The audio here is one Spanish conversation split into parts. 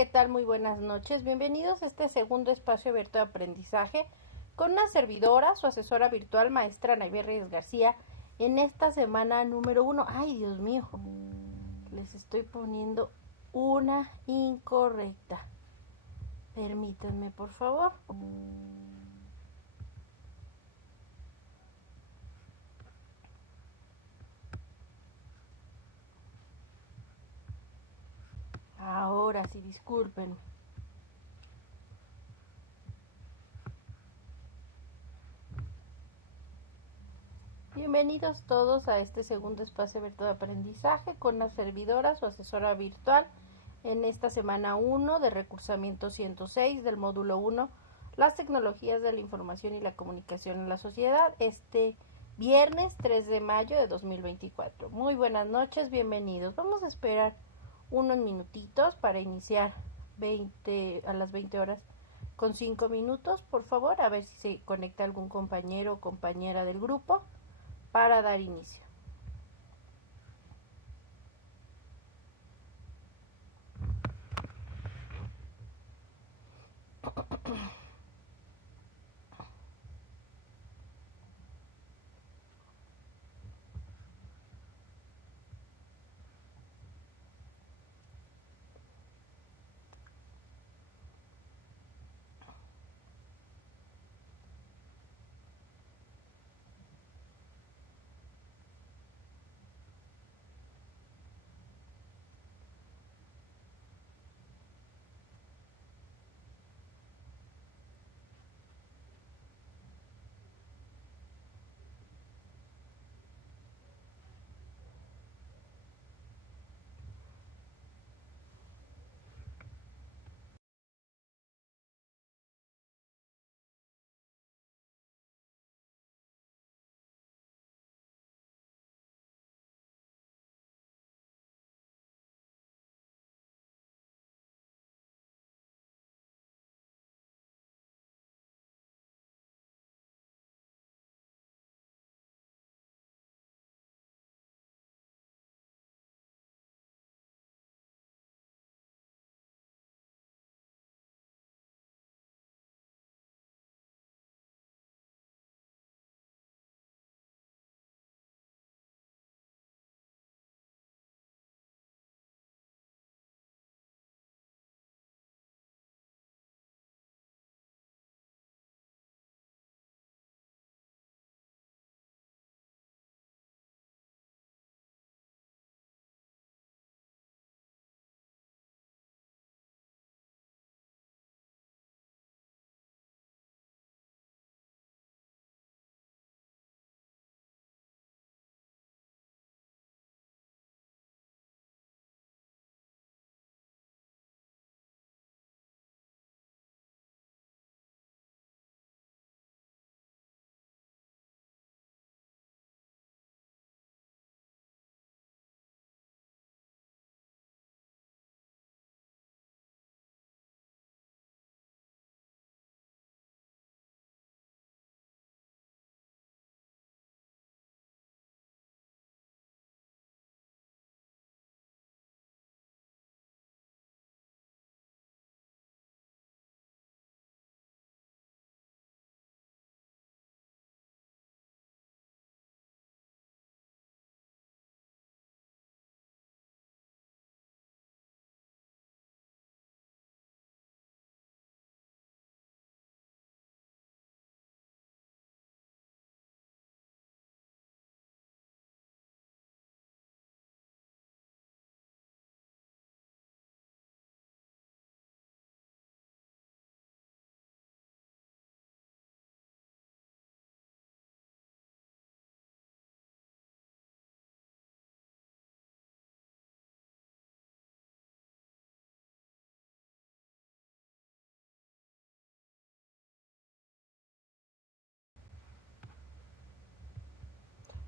¿qué tal? Muy buenas noches. Bienvenidos a este segundo espacio abierto de aprendizaje con una servidora, su asesora virtual, maestra Anabel Reyes García, en esta semana número 1. ¡Ay, Dios mío! Les estoy poniendo una incorrecta. Permítanme, por favor. Ahora sí, disculpen. Bienvenidos todos a este segundo espacio abierto de aprendizaje con la servidora, su asesora virtual, en esta semana 1 de recursamiento 106 del módulo 1, las tecnologías de la información y la comunicación en la sociedad, este viernes 3 de mayo de 2024. Muy buenas noches, bienvenidos. Vamos a esperar unos minutitos para iniciar a las 20 horas con 5 minutos, por favor, a ver si se conecta algún compañero o compañera del grupo para dar inicio.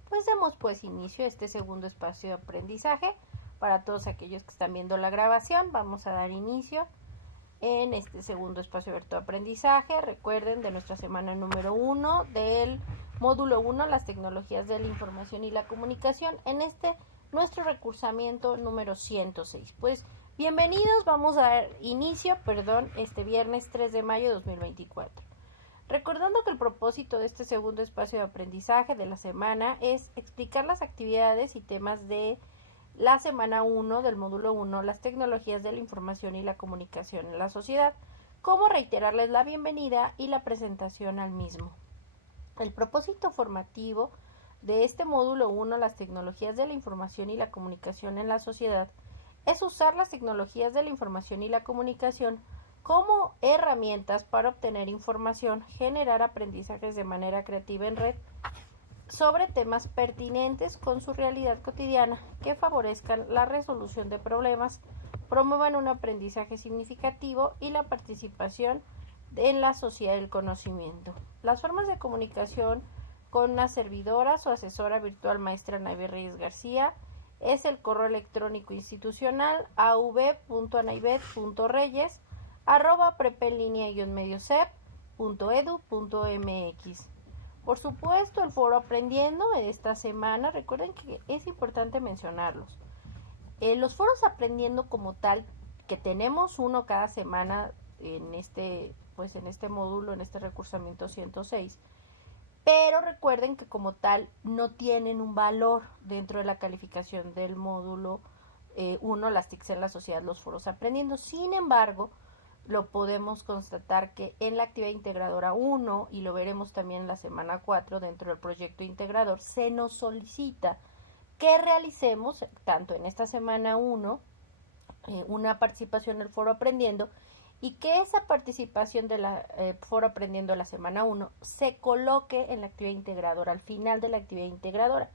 Pues demos pues inicio a este segundo espacio de aprendizaje. Para todos aquellos que están viendo la grabación, vamos a dar inicio en este segundo espacio abierto de aprendizaje. Recuerden de nuestra semana número 1 del módulo 1, las tecnologías de la información y la comunicación, en nuestro recursamiento número 106. Pues Bienvenidos, vamos a dar inicio, este viernes 3 de mayo de 2024. Recordando que el propósito de este segundo espacio de aprendizaje de la semana es explicar las actividades y temas de la semana 1 del módulo 1, las tecnologías de la información y la comunicación en la sociedad, como reiterarles la bienvenida y la presentación al mismo. El propósito formativo de este módulo 1, las tecnologías de la información y la comunicación en la sociedad, es usar las tecnologías de la información y la comunicación como herramientas para obtener información, generar aprendizajes de manera creativa en red sobre temas pertinentes con su realidad cotidiana que favorezcan la resolución de problemas, promuevan un aprendizaje significativo y la participación en la sociedad del conocimiento. Las formas de comunicación con una servidora, su asesora virtual maestra Anaivet Reyes García, es el correo electrónico institucional av.anaivet.reyes@prepenlinea-mediocep.edu.mx. Por supuesto, el foro Aprendiendo de esta semana, recuerden que es importante mencionarlos. Los foros Aprendiendo como tal, que tenemos uno cada semana en este módulo, en este recursamiento 106, pero recuerden que como tal no tienen un valor dentro de la calificación del módulo 1, las TICs en la sociedad, los foros Aprendiendo. Sin embargo, lo podemos constatar que en la actividad integradora 1, y lo veremos también en la semana 4 dentro del proyecto integrador, se nos solicita que realicemos, tanto en esta semana 1, una participación en el foro Aprendiendo, y que esa participación de la foro Aprendiendo la semana 1 se coloque en la actividad integradora, al final de la actividad integradora.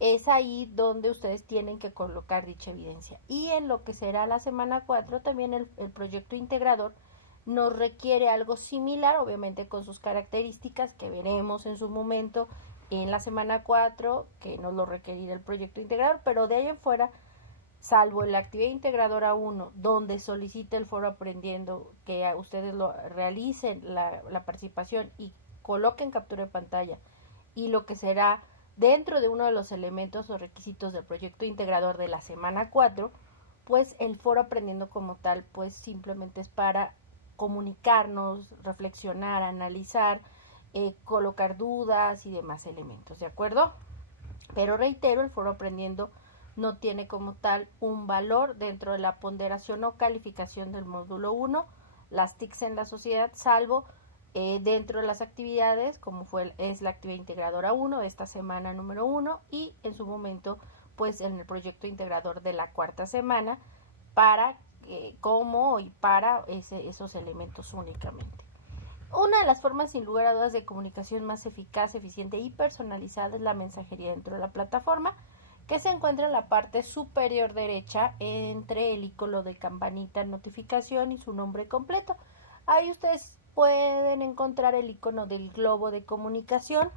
Es ahí donde ustedes tienen que colocar dicha evidencia. Y en lo que será la semana 4, también el proyecto integrador nos requiere algo similar, obviamente con sus características que veremos en su momento en la semana 4, que nos lo requerirá el proyecto integrador, pero de ahí en fuera, salvo en la actividad integradora 1, donde solicita el foro Aprendiendo que ustedes lo realicen la participación y coloquen captura de pantalla, y lo que será dentro de uno de los elementos o requisitos del proyecto integrador de la semana 4, pues el foro Aprendiendo como tal, pues simplemente es para comunicarnos, reflexionar, analizar, colocar dudas y demás elementos, ¿de acuerdo? Pero reitero, el foro Aprendiendo no tiene como tal un valor dentro de la ponderación o calificación del módulo 1, las TICs en la sociedad, salvo dentro de las actividades, como es la actividad integradora 1, esta semana número 1, y en su momento, pues en el proyecto integrador de la cuarta semana, para esos elementos únicamente. Una de las formas, sin lugar a dudas, de comunicación más eficaz, eficiente y personalizada es la mensajería dentro de la plataforma, que se encuentra en la parte superior derecha entre el icono de campanita notificación y su nombre completo. Ahí ustedes pueden encontrar el icono del globo de comunicación,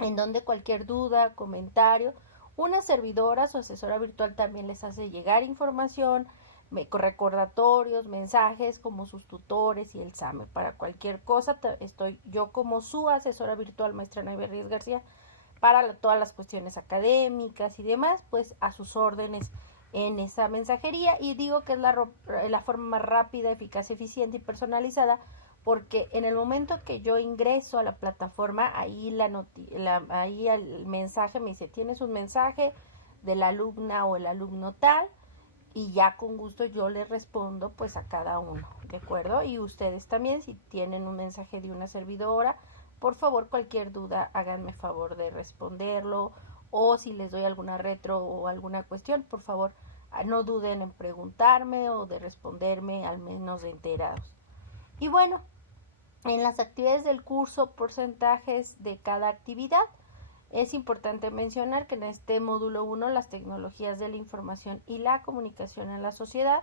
en donde cualquier duda, comentario, una servidora, su asesora virtual, también les hace llegar información, recordatorios, mensajes como sus tutores y el SAME. Para cualquier cosa estoy yo como su asesora virtual, maestra Anaivet Reyes García, para todas las cuestiones académicas y demás, pues a sus órdenes en esa mensajería. Y digo que es la forma más rápida, eficaz, eficiente y personalizada, porque en el momento que yo ingreso a la plataforma, ahí ahí el mensaje me dice, tienes un mensaje de la alumna o el alumno tal, y ya con gusto yo le respondo pues a cada uno, ¿de acuerdo? Y ustedes también, si tienen un mensaje de una servidora, por favor, cualquier duda, háganme favor de responderlo, o si les doy alguna retro o alguna cuestión, por favor, no duden en preguntarme o de responderme, al menos de enterados. Y bueno, en las actividades del curso, porcentajes de cada actividad. Es importante mencionar que en este módulo 1, las tecnologías de la información y la comunicación en la sociedad,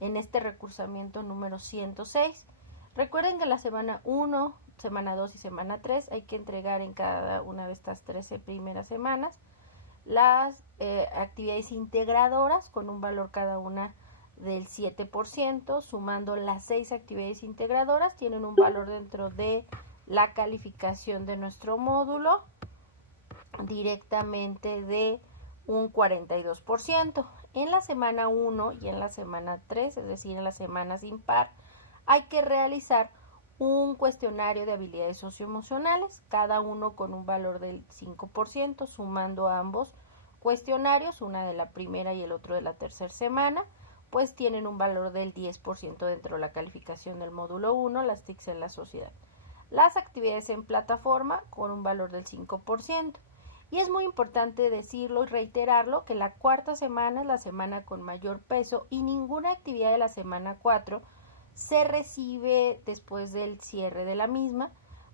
en este recursamiento número 106, recuerden que la semana 1, semana 2 y semana 3 hay que entregar en cada una de estas 13 primeras semanas las actividades integradoras con un valor cada una del 7%, sumando las 6 actividades integradoras, tienen un valor dentro de la calificación de nuestro módulo directamente de un 42%. En la semana 1 y en la semana 3, es decir, en las semanas impar, hay que realizar un cuestionario de habilidades socioemocionales, cada uno con un valor del 5%, sumando ambos cuestionarios, una de la primera y el otro de la tercera semana, pues tienen un valor del 10% dentro de la calificación del módulo 1, las TICs en la sociedad. Las actividades en plataforma con un valor del 5%. Y es muy importante decirlo y reiterarlo que la cuarta semana es la semana con mayor peso y ninguna actividad de la semana 4 se recibe después del cierre de la misma,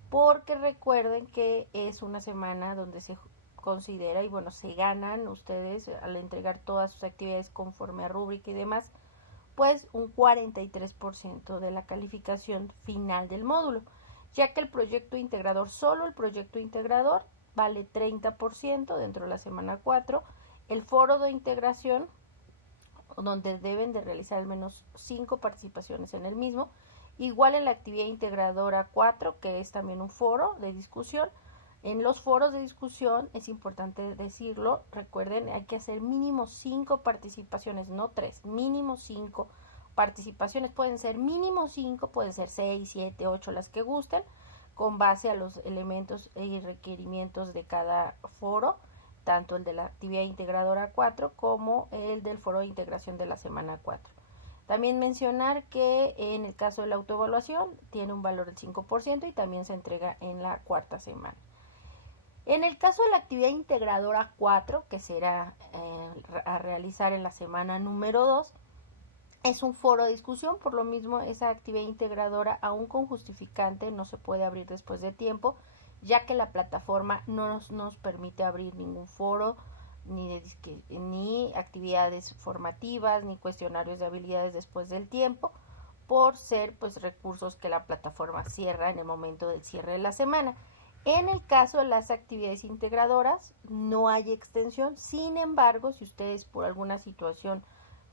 porque recuerden que es una semana donde se considera y bueno, se ganan ustedes al entregar todas sus actividades conforme a rúbrica y demás, pues un 43% de la calificación final del módulo, ya que el proyecto integrador, solo el proyecto integrador, vale 30% dentro de la semana 4, el foro de integración, donde deben de realizar al menos 5 participaciones en el mismo, igual en la actividad integradora 4, que es también un foro de discusión. En los foros de discusión, es importante decirlo, recuerden, hay que hacer mínimo 5 participaciones, no 3, mínimo 5 participaciones, pueden ser mínimo 5, pueden ser 6, 7, 8, las que gusten, con base a los elementos y requerimientos de cada foro, tanto el de la actividad integradora 4 como el del foro de integración de la semana 4. También mencionar que en el caso de la autoevaluación tiene un valor del 5% y también se entrega en la cuarta semana. En el caso de la actividad integradora 4, que será a realizar en la semana número 2, es un foro de discusión, por lo mismo esa actividad integradora, aún con justificante, no se puede abrir después de tiempo, ya que la plataforma no nos permite abrir ningún foro, ni actividades formativas, ni cuestionarios de habilidades después del tiempo, por ser pues recursos que la plataforma cierra en el momento del cierre de la semana. En el caso de las actividades integradoras, no hay extensión. Sin embargo, si ustedes por alguna situación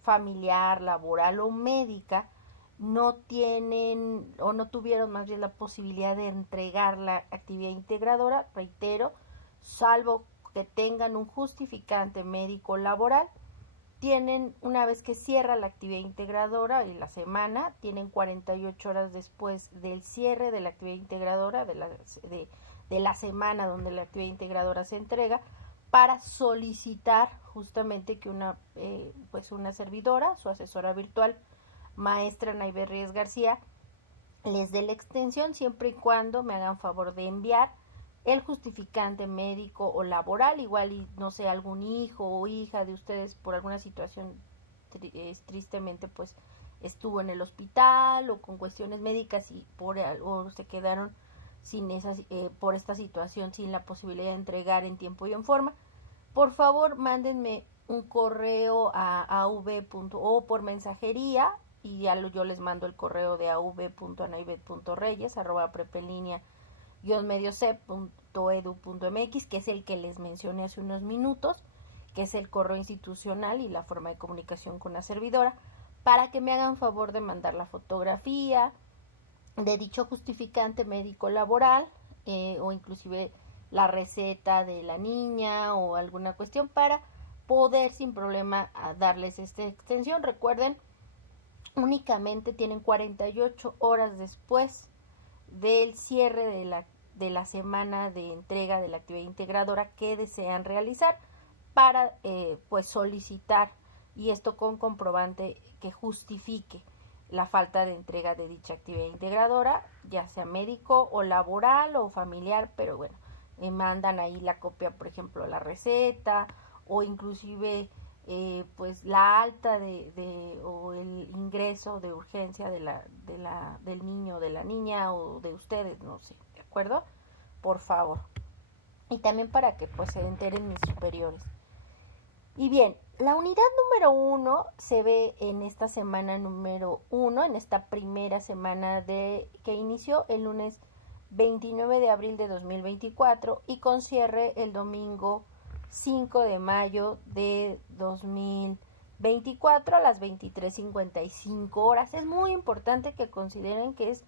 familiar, laboral o médica no tienen o no tuvieron más bien la posibilidad de entregar la actividad integradora, reitero, salvo que tengan un justificante médico laboral, tienen, una vez que cierra la actividad integradora y la semana, tienen 48 horas después del cierre de la actividad integradora, de la semana donde la actividad integradora se entrega, para solicitar justamente que una servidora, su asesora virtual, maestra Naive Reyes García, les dé la extensión, siempre y cuando me hagan favor de enviar el justificante médico o laboral, igual y no sé, algún hijo o hija de ustedes por alguna situación tristemente pues estuvo en el hospital o con cuestiones médicas y o se quedaron sin por esta situación sin la posibilidad de entregar en tiempo y en forma. Por favor, mándenme un correo a av.o por mensajería y ya yo les mando el correo de av.anaivet.reyes@prepelinea-mediocep.edu.mx, que es el que les mencioné hace unos minutos, que es el correo institucional y la forma de comunicación con la servidora, para que me hagan favor de mandar la fotografía de dicho justificante médico laboral o inclusive la receta de la niña o alguna cuestión para poder sin problema darles esta extensión. Recuerden, únicamente tienen 48 horas después del cierre de la semana de entrega de la actividad integradora que desean realizar para pues solicitar, y esto con comprobante que justifique la falta de entrega de dicha actividad integradora, ya sea médico o laboral o familiar, pero bueno, me mandan ahí la copia, por ejemplo, la receta o inclusive pues la alta o el ingreso de urgencia del niño, de la niña o de ustedes, no sé, ¿de acuerdo? Por favor. Y también para que pues se enteren mis superiores. Y bien, la unidad número 1 se ve en esta semana número 1, en esta primera semana que inició el lunes 29 de abril de 2024 y con cierre el domingo 5 de mayo de 2024 a las 23:55 horas. Es muy importante que consideren que es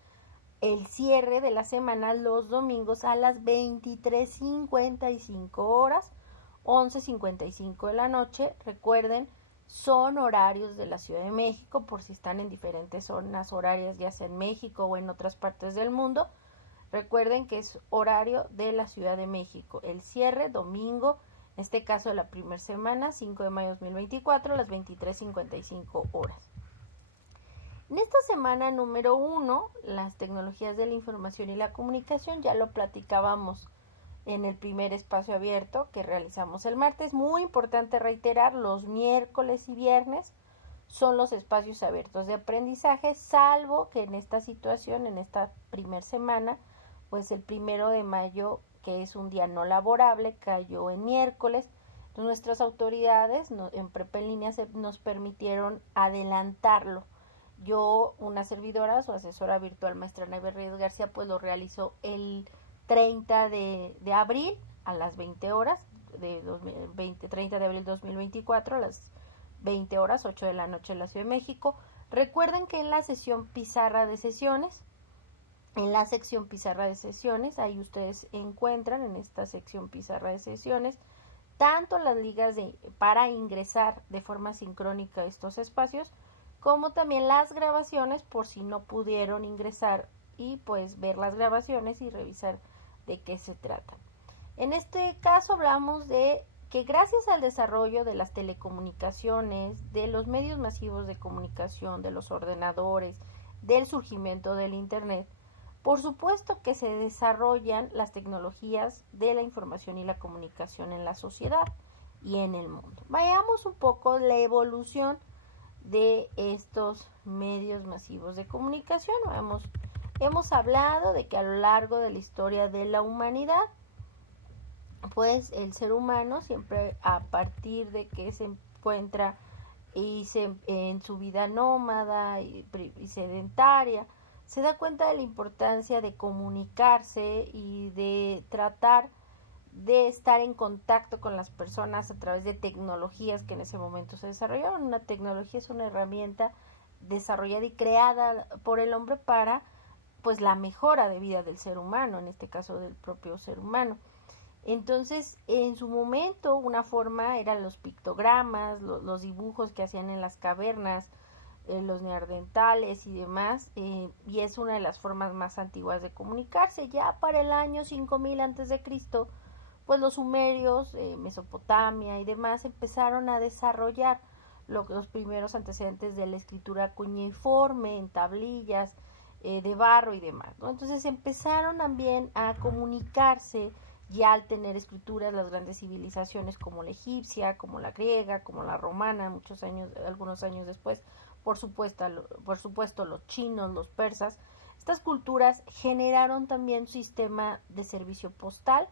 el cierre de la semana los domingos a las 23:55 horas, 11:55 de la noche. Recuerden, son horarios de la Ciudad de México, por si están en diferentes zonas horarias, ya sea en México o en otras partes del mundo. Recuerden que es horario de la Ciudad de México. El cierre, domingo, en este caso de la primera semana, 5 de mayo de 2024, a las 23:55 horas. En esta semana número 1, las tecnologías de la información y la comunicación, ya lo platicábamos en el primer espacio abierto que realizamos el martes. Muy importante reiterar, los miércoles y viernes son los espacios abiertos de aprendizaje, salvo que en esta situación, en esta primera semana, pues el 1 de mayo, que es un día no laborable, cayó en miércoles. Entonces nuestras autoridades en Prepa en Línea nos permitieron adelantarlo. Yo, una servidora, su asesora virtual, maestra Naive Reyes García, pues lo realizó el 30 de abril a las 20 horas, 30 de abril de 2024, a las 20 horas, 8 de la noche en la Ciudad de México. Recuerden que en la sesión pizarra de sesiones, en la sección pizarra de sesiones, ahí ustedes encuentran en esta sección pizarra de sesiones tanto las ligas para ingresar de forma sincrónica a estos espacios, como también las grabaciones por si no pudieron ingresar y pues ver las grabaciones y revisar de qué se trata. En este caso hablamos de que gracias al desarrollo de las telecomunicaciones, de los medios masivos de comunicación, de los ordenadores, del surgimiento del Internet, por supuesto que se desarrollan las tecnologías de la información y la comunicación en la sociedad y en el mundo. Veamos un poco la evolución de estos medios masivos de comunicación. Hemos hablado de que a lo largo de la historia de la humanidad, pues el ser humano siempre a partir de que se encuentra en su vida nómada y sedentaria, se da cuenta de la importancia de comunicarse y de tratar de estar en contacto con las personas a través de tecnologías que en ese momento se desarrollaron. Una tecnología es una herramienta desarrollada y creada por el hombre para pues la mejora de vida del ser humano, en este caso del propio ser humano. Entonces, en su momento, una forma eran los pictogramas, los dibujos que hacían en las cavernas, los neandertales y demás, y es una de las formas más antiguas de comunicarse. Ya para el año 5000 a.C., pues los sumerios, Mesopotamia y demás empezaron a desarrollar los primeros antecedentes de la escritura cuneiforme en tablillas de barro y demás, ¿no? Entonces empezaron también a comunicarse ya al tener escrituras las grandes civilizaciones como la egipcia, como la griega, como la romana, algunos años después, por supuesto los chinos, los persas. Estas culturas generaron también un sistema de servicio postal,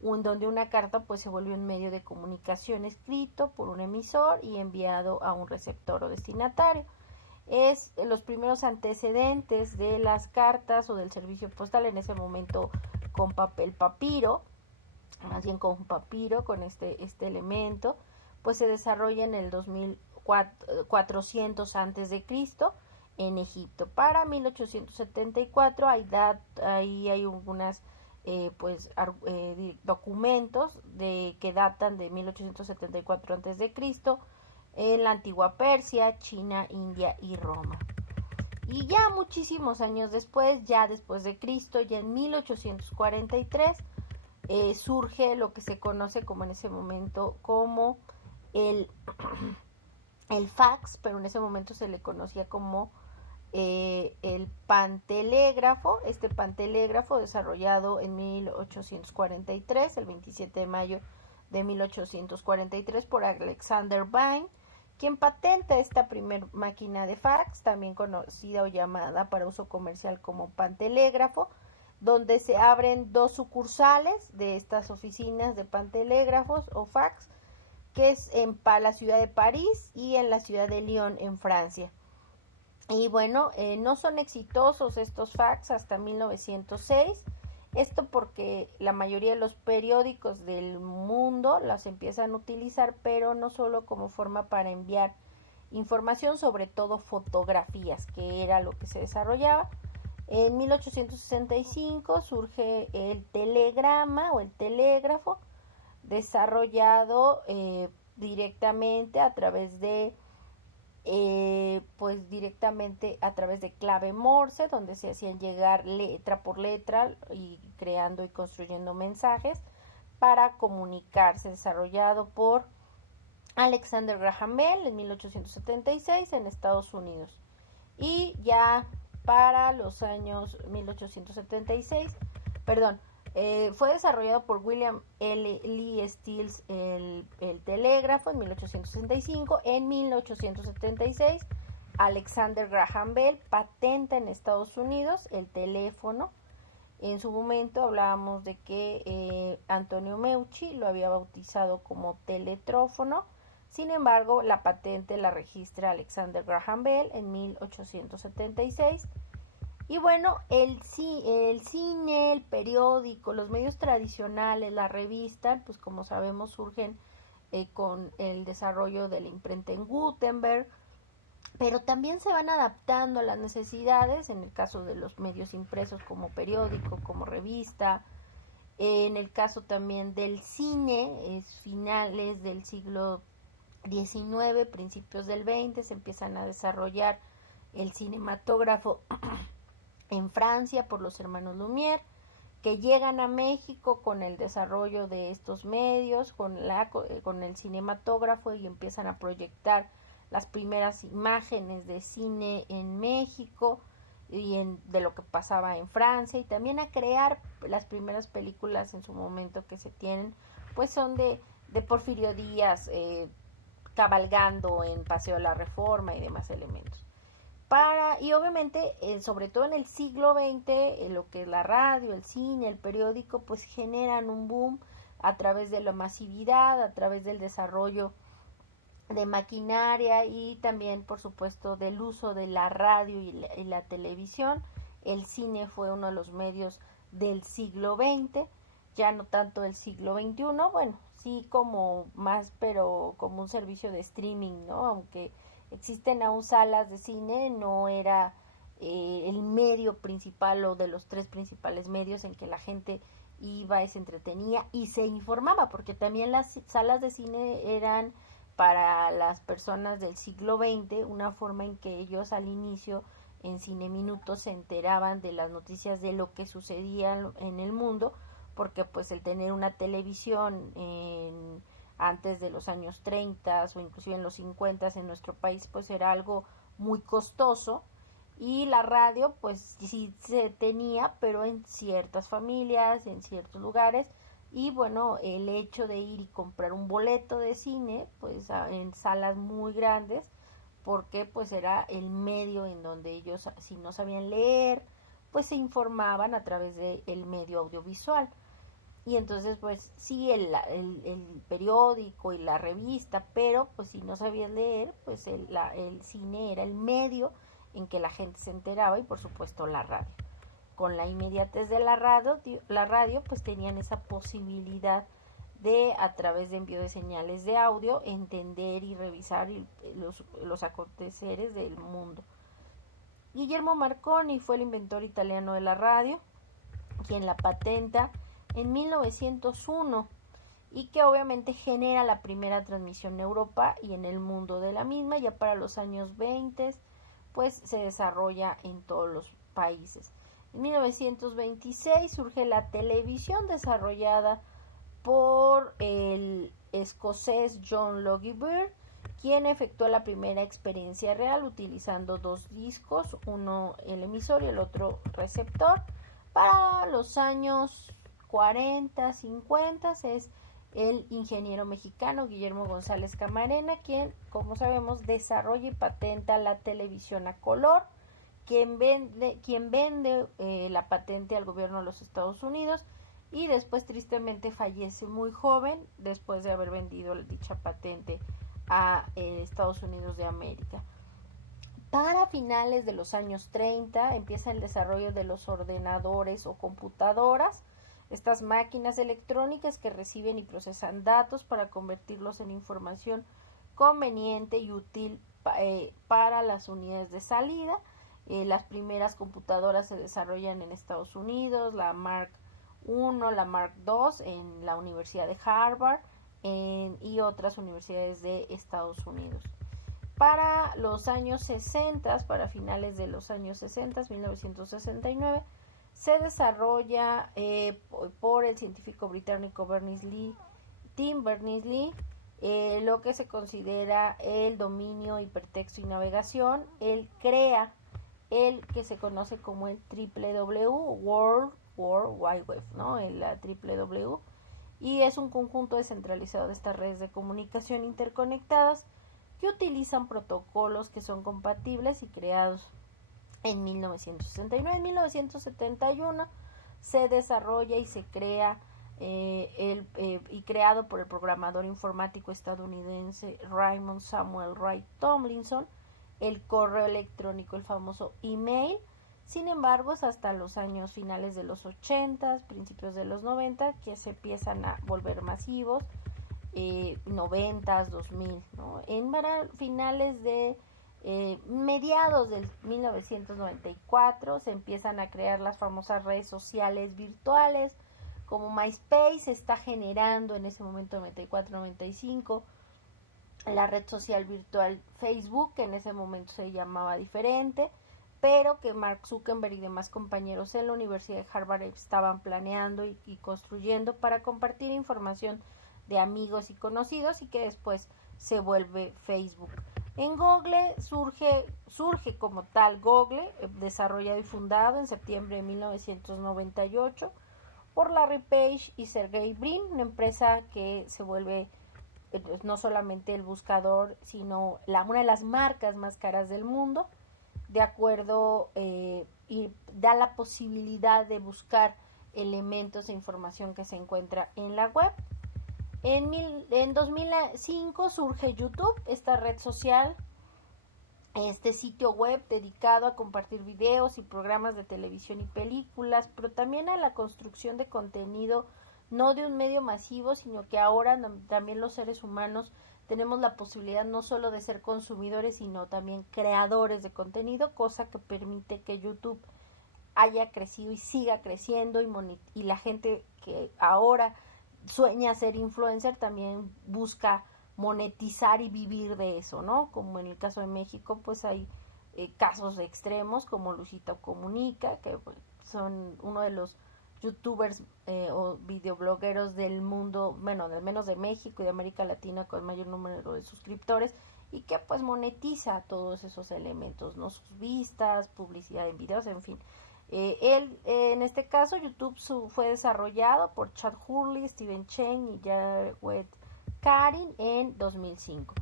donde una carta pues se volvió un medio de comunicación escrito por un emisor y enviado a un receptor o destinatario. Es los primeros antecedentes de las cartas o del servicio postal, en ese momento con papel papiro, más bien con papiro, con este elemento, pues se desarrolla en el 2400 a.C. en Egipto. Para 1874 ahí hay algunas documentos que datan de 1874 a.C. en la antigua Persia, China, India y Roma. Y ya muchísimos años después, ya después de Cristo, ya en 1843, surge lo que se conoce como en ese momento como el fax, pero en ese momento se le conocía como el pantelégrafo. Este pantelégrafo desarrollado en 1843, el 27 de mayo de 1843 por Alexander Bain, quien patenta esta primer máquina de fax, también conocida o llamada para uso comercial como pantelégrafo, donde se abren 2 sucursales de estas oficinas de pantelégrafos o fax, que es en la ciudad de París y en la ciudad de Lyon, en Francia. Y bueno, no son exitosos estos fax hasta 1906. Esto porque la mayoría de los periódicos del mundo las empiezan a utilizar, pero no solo como forma para enviar información, sobre todo fotografías, que era lo que se desarrollaba. En 1865 surge el telegrama o el telégrafo, desarrollado directamente a través de pues directamente a través de clave Morse, donde se hacían llegar letra por letra y creando y construyendo mensajes para comunicarse, desarrollado por Alexander Graham Bell en 1876 en Estados Unidos. Y ya para los años 1876, perdón, fue desarrollado por William L. Lee Stills el telégrafo en 1865. En 1876, Alexander Graham Bell patenta en Estados Unidos el teléfono. En su momento hablábamos de que Antonio Meucci lo había bautizado como teletrófono. Sin embargo, la patente la registra Alexander Graham Bell en 1876. Y bueno, el cine, el periódico, los medios tradicionales, la revista, pues como sabemos surgen con el desarrollo de la imprenta en Gutenberg, pero también se van adaptando a las necesidades, en el caso de los medios impresos como periódico, como revista, en el caso también del cine, es finales del siglo XIX, principios del XX, se empiezan a desarrollar el cinematógrafo en Francia por los hermanos Lumière, que llegan a México con el desarrollo de estos medios, con el cinematógrafo, y empiezan a proyectar las primeras imágenes de cine en México y de lo que pasaba en Francia, y también a crear las primeras películas en su momento que se tienen, pues son de Porfirio Díaz, cabalgando en Paseo de la Reforma y demás elementos. Y obviamente, sobre todo en el siglo XX, lo que es la radio, el cine, el periódico, pues generan un boom a través de la masividad, a través del desarrollo de maquinaria y también, por supuesto, del uso de la radio y la televisión. El cine fue uno de los medios del siglo XX, ya no tanto del siglo XXI, bueno, sí como más, pero como un servicio de streaming, ¿no? Aunque existen aún salas de cine, no era el medio principal o de los tres principales medios en que la gente iba y se entretenía y se informaba, porque también las salas de cine eran para las personas del siglo XX una forma en que ellos al inicio en Cine Minutos se enteraban de las noticias de lo que sucedía en el mundo, porque pues el tener una televisión antes de los años 30 o inclusive en los 50 en nuestro país pues era algo muy costoso, y la radio pues sí se tenía, pero en ciertas familias, en ciertos lugares, y bueno, el hecho de ir y comprar un boleto de cine pues en salas muy grandes, porque pues era el medio en donde ellos, si no sabían leer, pues se informaban a través del medio audiovisual. Y entonces pues sí, el periódico y la revista, pero pues si no sabías leer, pues el cine era el medio en que la gente se enteraba, y por supuesto la radio. Con la inmediatez de la radio pues tenían esa posibilidad de, a través de envío de señales de audio, entender y revisar los aconteceres del mundo. Guillermo Marconi fue el inventor italiano de la radio, quien la patenta en 1901 y que obviamente genera la primera transmisión en Europa y en el mundo de la misma. Ya para los años 20 pues se desarrolla en todos los países. En 1926 surge la televisión, desarrollada por el escocés John Logie Baird, quien efectuó la primera experiencia real utilizando dos discos, uno el emisor y el otro receptor. Para los años 40, 50 es el ingeniero mexicano Guillermo González Camarena quien, como sabemos, desarrolla y patenta la televisión a color, quien vende la patente al gobierno de los Estados Unidos, y después tristemente fallece muy joven después de haber vendido dicha patente a Estados Unidos de América. Para finales de los años 30 empieza el desarrollo de los ordenadores o computadoras, estas máquinas electrónicas que reciben y procesan datos para convertirlos en información conveniente y útil para las unidades de salida. Las primeras computadoras se desarrollan en Estados Unidos, la Mark I, la Mark II en la Universidad de Harvard y otras universidades de Estados Unidos. Para los años 60, para finales de los años 60, 1969, se desarrolla por el científico británico Tim Berners-Lee, lo que se considera el dominio, hipertexto y navegación. Él crea el que se conoce como el WWW, World Wide Web, ¿no? La WWW, y es un conjunto descentralizado de estas redes de comunicación interconectadas que utilizan protocolos que son compatibles y creados en 1969. En 1971 se desarrolla y se crea y creado por el programador informático estadounidense Raymond Samuel Wright Tomlinson, el correo electrónico, el famoso email. Sin embargo, es hasta los años finales de los 80, principios de los 90, que se empiezan a volver masivos, 90, 2000, ¿no? En finales de mediados del 1994 se empiezan a crear las famosas redes sociales virtuales, como MySpace. Se está generando en ese momento 94-95 la red social virtual Facebook, que en ese momento se llamaba diferente, pero que Mark Zuckerberg y demás compañeros en la Universidad de Harvard estaban planeando y construyendo para compartir información de amigos y conocidos, y que después se vuelve Facebook. En Google surge como tal Google, desarrollado y fundado en septiembre de 1998 por Larry Page y Sergey Brin, una empresa que se vuelve no solamente el buscador, sino una de las marcas más caras del mundo, de acuerdo, y da la posibilidad de buscar elementos de información que se encuentra en la web. En 2005 surge YouTube, esta red social, este sitio web dedicado a compartir videos y programas de televisión y películas, pero también a la construcción de contenido, no de un medio masivo, sino que ahora también los seres humanos tenemos la posibilidad no solo de ser consumidores, sino también creadores de contenido, cosa que permite que YouTube haya crecido y siga creciendo, y la gente que ahora sueña ser influencer también busca monetizar y vivir de eso, ¿no? Como en el caso de México, pues hay casos extremos como Luisito Comunica, que pues, son uno de los youtubers o videoblogueros del mundo, bueno, al menos de México y de América Latina, con mayor número de suscriptores, y que pues monetiza todos esos elementos, ¿no? Sus vistas, publicidad en videos, en fin. En este caso, YouTube fue desarrollado por Chad Hurley, Steven Chen y Jared Karin en 2005.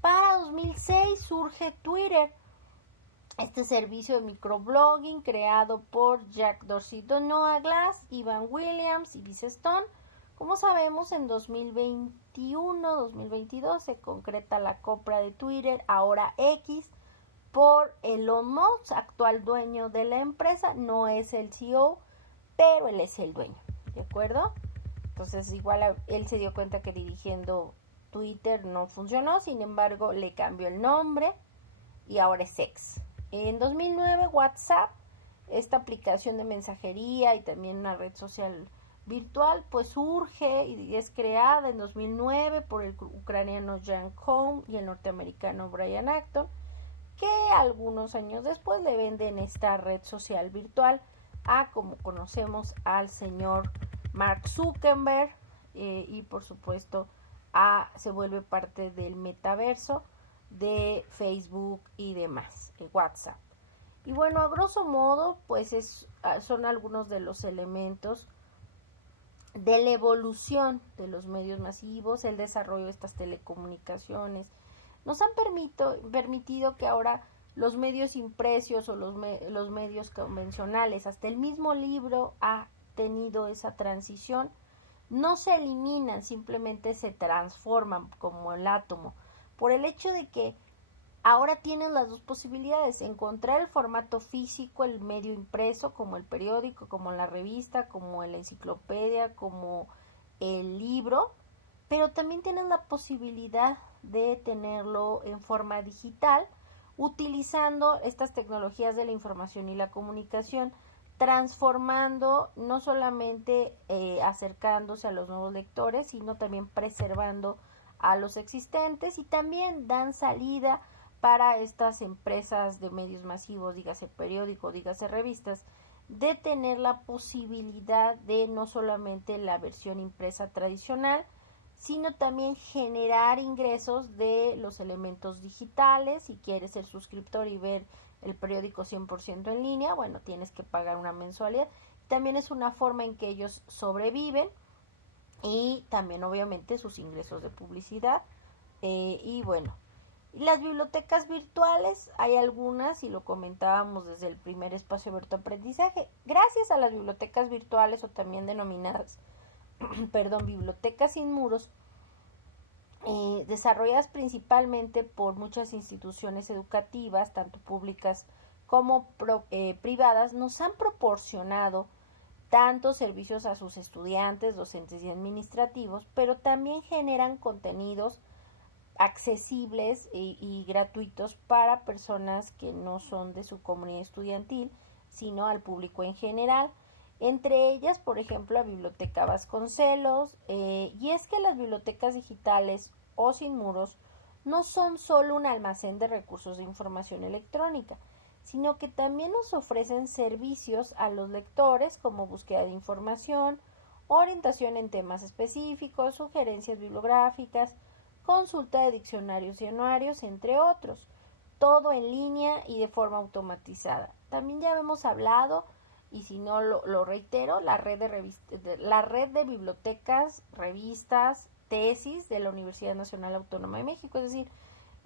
Para 2006 surge Twitter, este servicio de microblogging creado por Jack Dorsey, Noah Glass, Ivan Williams y Viz Stone. Como sabemos, en 2021-2022 se concreta la compra de Twitter, ahora X, por Elon Musk, actual dueño de la empresa. No es el CEO, pero él es el dueño, ¿de acuerdo? Entonces igual él se dio cuenta que dirigiendo Twitter no funcionó, sin embargo le cambió el nombre y ahora es X. En 2009 WhatsApp, esta aplicación de mensajería y también una red social virtual, pues surge y es creada en 2009 por el ucraniano Jan Koum y el norteamericano Brian Acton, que algunos años después le venden esta red social virtual como conocemos, al señor Mark Zuckerberg, y por supuesto se vuelve parte del metaverso de Facebook y demás, WhatsApp. Y bueno, a grosso modo, pues son algunos de los elementos de la evolución de los medios masivos, el desarrollo de estas telecomunicaciones. Nos han permitido que ahora los medios impresos o los medios convencionales, hasta el mismo libro ha tenido esa transición. No se eliminan, simplemente se transforman como el átomo, por el hecho de que ahora tienen las dos posibilidades: encontrar el formato físico, el medio impreso, como el periódico, como la revista, como la enciclopedia, como el libro, pero también tienen la posibilidad de tenerlo en forma digital, utilizando estas tecnologías de la información y la comunicación, transformando, no solamente acercándose a los nuevos lectores, sino también preservando a los existentes, y también dan salida para estas empresas de medios masivos, dígase periódico, dígase revistas, de tener la posibilidad de no solamente la versión impresa tradicional, sino también generar ingresos de los elementos digitales. Si quieres ser suscriptor y ver el periódico 100% en línea, bueno, tienes que pagar una mensualidad. También es una forma en que ellos sobreviven y también obviamente sus ingresos de publicidad. Y bueno, las bibliotecas virtuales, hay algunas, y lo comentábamos desde el primer espacio abierto de aprendizaje. Gracias a las bibliotecas virtuales, o también denominadas bibliotecas sin muros, desarrolladas principalmente por muchas instituciones educativas, tanto públicas como privadas, nos han proporcionado tantos servicios a sus estudiantes, docentes y administrativos, pero también generan contenidos accesibles y gratuitos para personas que no son de su comunidad estudiantil, sino al público en general. Entre ellas, por ejemplo, la Biblioteca Vasconcelos, y es que las bibliotecas digitales o sin muros no son solo un almacén de recursos de información electrónica, sino que también nos ofrecen servicios a los lectores como búsqueda de información, orientación en temas específicos, sugerencias bibliográficas, consulta de diccionarios y anuarios, entre otros, todo en línea y de forma automatizada. También ya hemos hablado, y si no lo reitero, la red de bibliotecas, revistas, tesis de la Universidad Nacional Autónoma de México, es decir,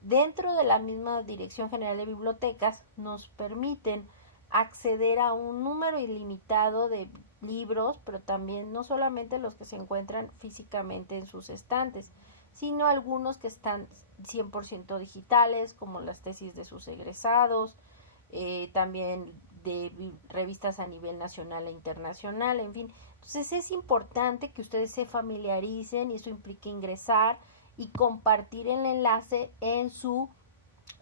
dentro de la misma Dirección General de Bibliotecas nos permiten acceder a un número ilimitado de libros, pero también no solamente los que se encuentran físicamente en sus estantes, sino algunos que están 100% digitales, como las tesis de sus egresados, también de revistas a nivel nacional e internacional, en fin. Entonces es importante que ustedes se familiaricen, y eso implica ingresar y compartir el enlace en su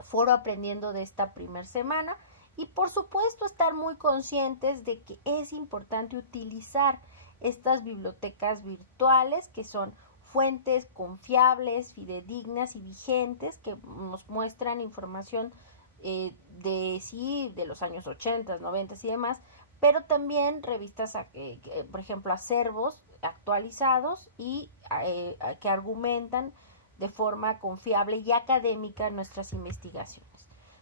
foro aprendiendo de esta primera semana, y por supuesto estar muy conscientes de que es importante utilizar estas bibliotecas virtuales, que son fuentes confiables, fidedignas y vigentes, que nos muestran información de los años 80, 90 y demás, pero también revistas, por ejemplo, acervos actualizados y que argumentan de forma confiable y académica nuestras investigaciones.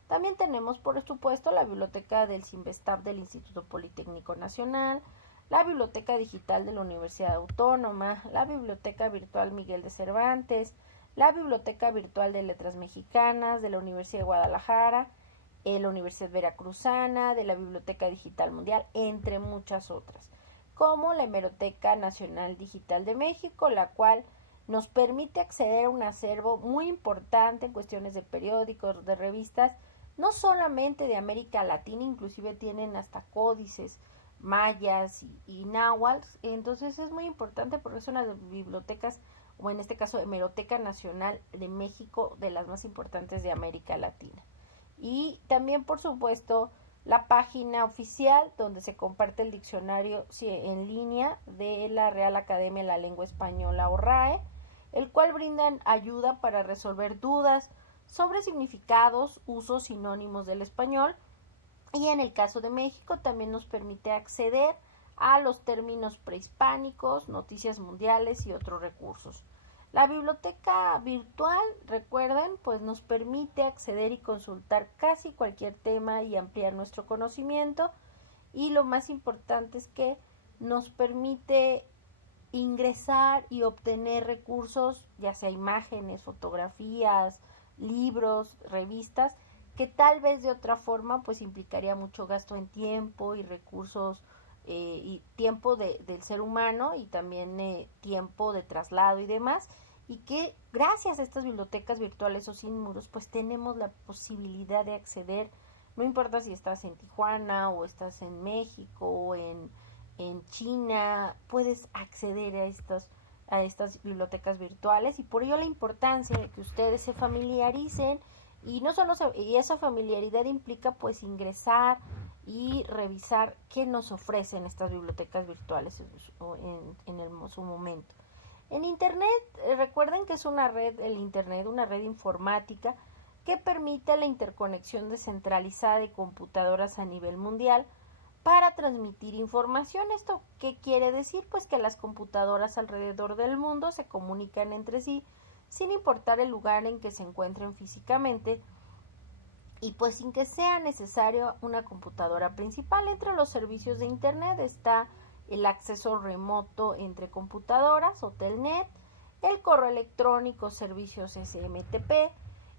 También tenemos, por supuesto, la biblioteca del Cinvestav del Instituto Politécnico Nacional, la Biblioteca Digital de la Universidad Autónoma, la Biblioteca Virtual Miguel de Cervantes, la Biblioteca Virtual de Letras Mexicanas de la Universidad de Guadalajara, la Universidad Veracruzana, de la Biblioteca Digital Mundial, entre muchas otras, como la Hemeroteca Nacional Digital de México, la cual nos permite acceder a un acervo muy importante en cuestiones de periódicos, de revistas, no solamente de América Latina, inclusive tienen hasta códices mayas y náhuatl. Entonces es muy importante porque es una de las bibliotecas, o en este caso Hemeroteca Nacional de México, de las más importantes de América Latina. Y también, por supuesto, la página oficial donde se comparte el diccionario en línea de la Real Academia de la Lengua Española, o RAE, el cual brindan ayuda para resolver dudas sobre significados, usos, sinónimos del español, y en el caso de México también nos permite acceder a los términos prehispánicos, noticias mundiales y otros recursos. La biblioteca virtual, recuerden, pues nos permite acceder y consultar casi cualquier tema y ampliar nuestro conocimiento, y lo más importante es que nos permite ingresar y obtener recursos, ya sea imágenes, fotografías, libros, revistas, que tal vez de otra forma pues implicaría mucho gasto en tiempo y recursos, y tiempo del ser humano, y también tiempo de traslado y demás, y que gracias a estas bibliotecas virtuales o sin muros pues tenemos la posibilidad de acceder, no importa si estás en Tijuana o estás en México o en China, puedes acceder a estas bibliotecas virtuales, y por ello la importancia de que ustedes se familiaricen. Y no solo y esa familiaridad implica pues ingresar y revisar qué nos ofrecen estas bibliotecas virtuales en su momento. En Internet, recuerden que es una red, el Internet, una red informática que permite la interconexión descentralizada de computadoras a nivel mundial para transmitir información. ¿Esto qué quiere decir? Pues que las computadoras alrededor del mundo se comunican entre sí sin importar el lugar en que se encuentren físicamente y pues sin que sea necesario una computadora principal. Entre los servicios de Internet está el acceso remoto entre computadoras o Telnet, el correo electrónico, servicios SMTP,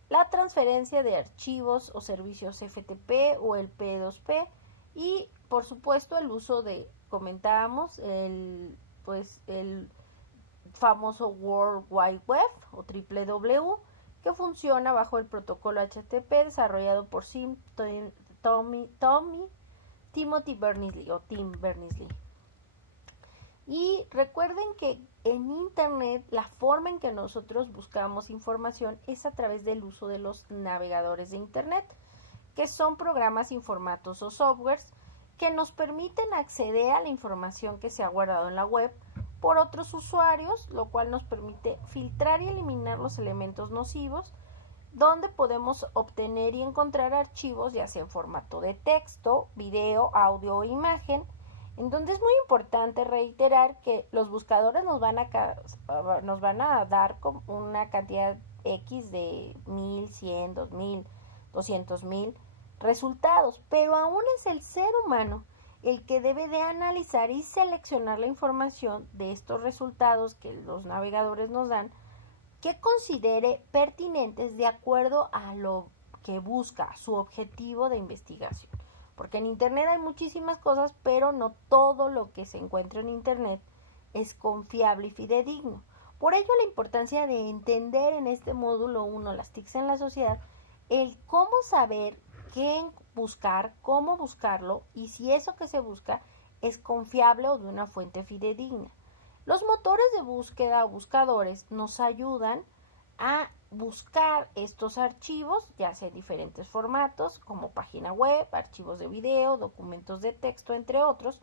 la transferencia de archivos o servicios FTP o el P2P y por supuesto el uso de, comentábamos, el famoso World Wide Web o WWW, que funciona bajo el protocolo HTTP desarrollado por Timothy Berners-Lee o Tim Berners-Lee. Y recuerden que en Internet la forma en que nosotros buscamos información es a través del uso de los navegadores de Internet, que son programas sin formatos o softwares que nos permiten acceder a la información que se ha guardado en la web por otros usuarios, lo cual nos permite filtrar y eliminar los elementos nocivos, donde podemos obtener y encontrar archivos ya sea en formato de texto, video, audio o imagen, en donde es muy importante reiterar que los buscadores nos van a dar una cantidad X de 1000, 100, 2000, 200,000 resultados, pero aún es el ser humano el que debe de analizar y seleccionar la información de estos resultados que los navegadores nos dan, que considere pertinentes de acuerdo a lo que busca, su objetivo de investigación. Porque en Internet hay muchísimas cosas, pero no todo lo que se encuentra en Internet es confiable y fidedigno. Por ello la importancia de entender en este módulo 1, las TICs en la sociedad, el cómo saber qué buscar, cómo buscarlo y si eso que se busca es confiable o de una fuente fidedigna. Los motores de búsqueda o buscadores nos ayudan a buscar estos archivos, ya sea en diferentes formatos, como página web, archivos de video, documentos de texto, entre otros,